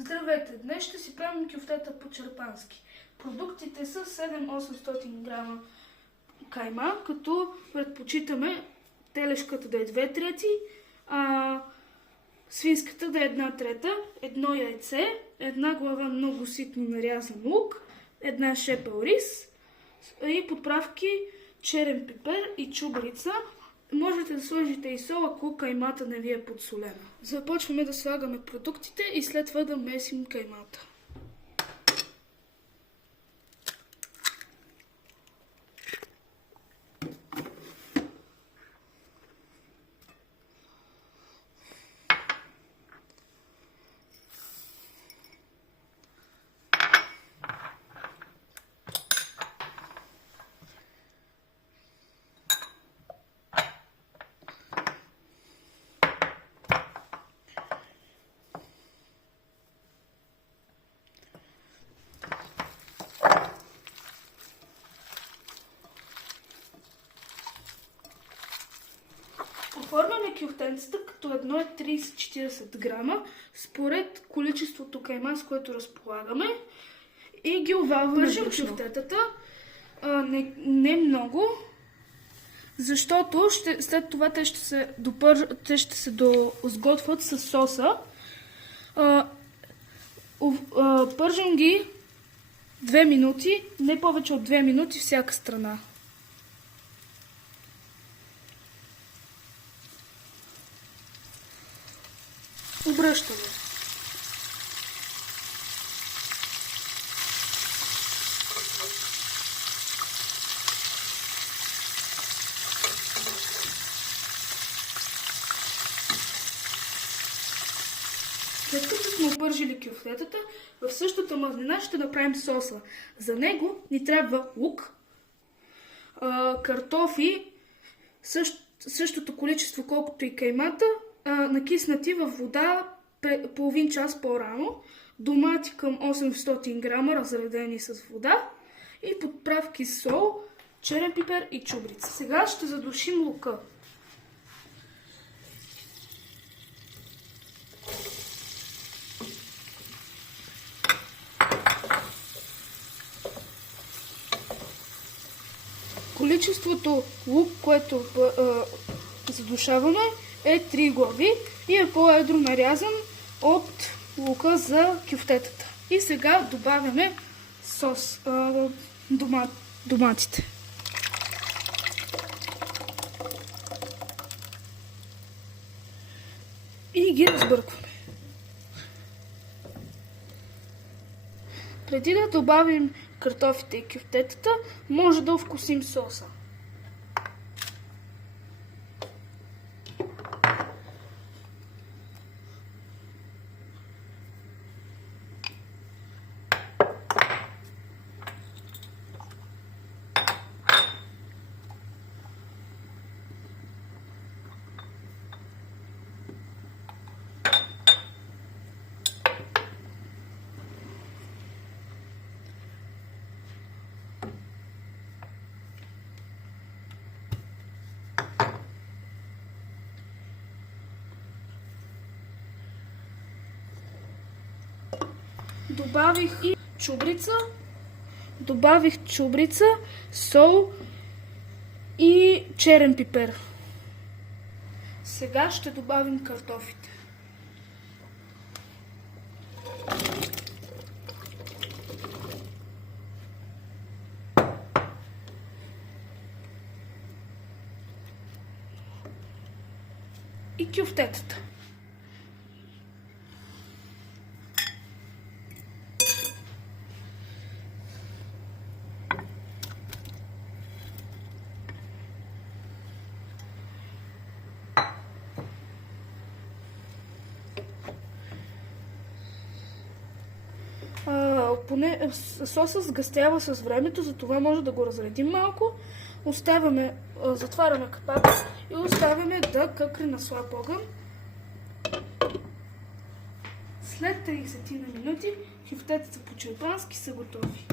Здравейте! Днес ще си правим кюфтета по-черпански. Продуктите са 700-800 грама кайма, като предпочитаме телешката да е 2/3, а свинската да е 1/3, едно яйце, една глава много ситно нарязан лук, една шепа рис и подправки черен пипер и чубрица. Можете да сложите и сол, ако каймата не ви е подсолена. Започваме да слагаме продуктите и след това да месим каймата. Оформяме кюфтенцата, като едно е 30-40 грама, според количеството кайма, с което разполагаме. И ги овалваме кюфтетата. Не много, защото след това те ще се досготвят с соса. Пържим ги 2 минути, не повече от 2 минути всяка страна. Обръщаме. След като сме опържили кюфтетата, в същата мазнина ще направим соса. За него ни трябва лук, картофи, същото количество колкото и каймата, накиснати във вода половин час по-рано, домати към 800 грама, разредени с вода и подправки с сол, черен пипер и чубрица. Сега ще задушим лука. Количеството лук, което задушаваме, е 3 глави и е по-едро нарязан от лука за кюфтетата. И сега добавяме доматите. И ги разбъркваме. Преди да добавим картофите и кюфтетата, може да овкусим соса. Добавих чубрица, сол и черен пипер. Сега ще добавим картофите. И кюфтетата. Соса сгъстява с времето, затова може да го разредим малко. Затваряме капака и оставяме да къкне на слаб огън. След 30 минути кюфтетата по-черпански са готови.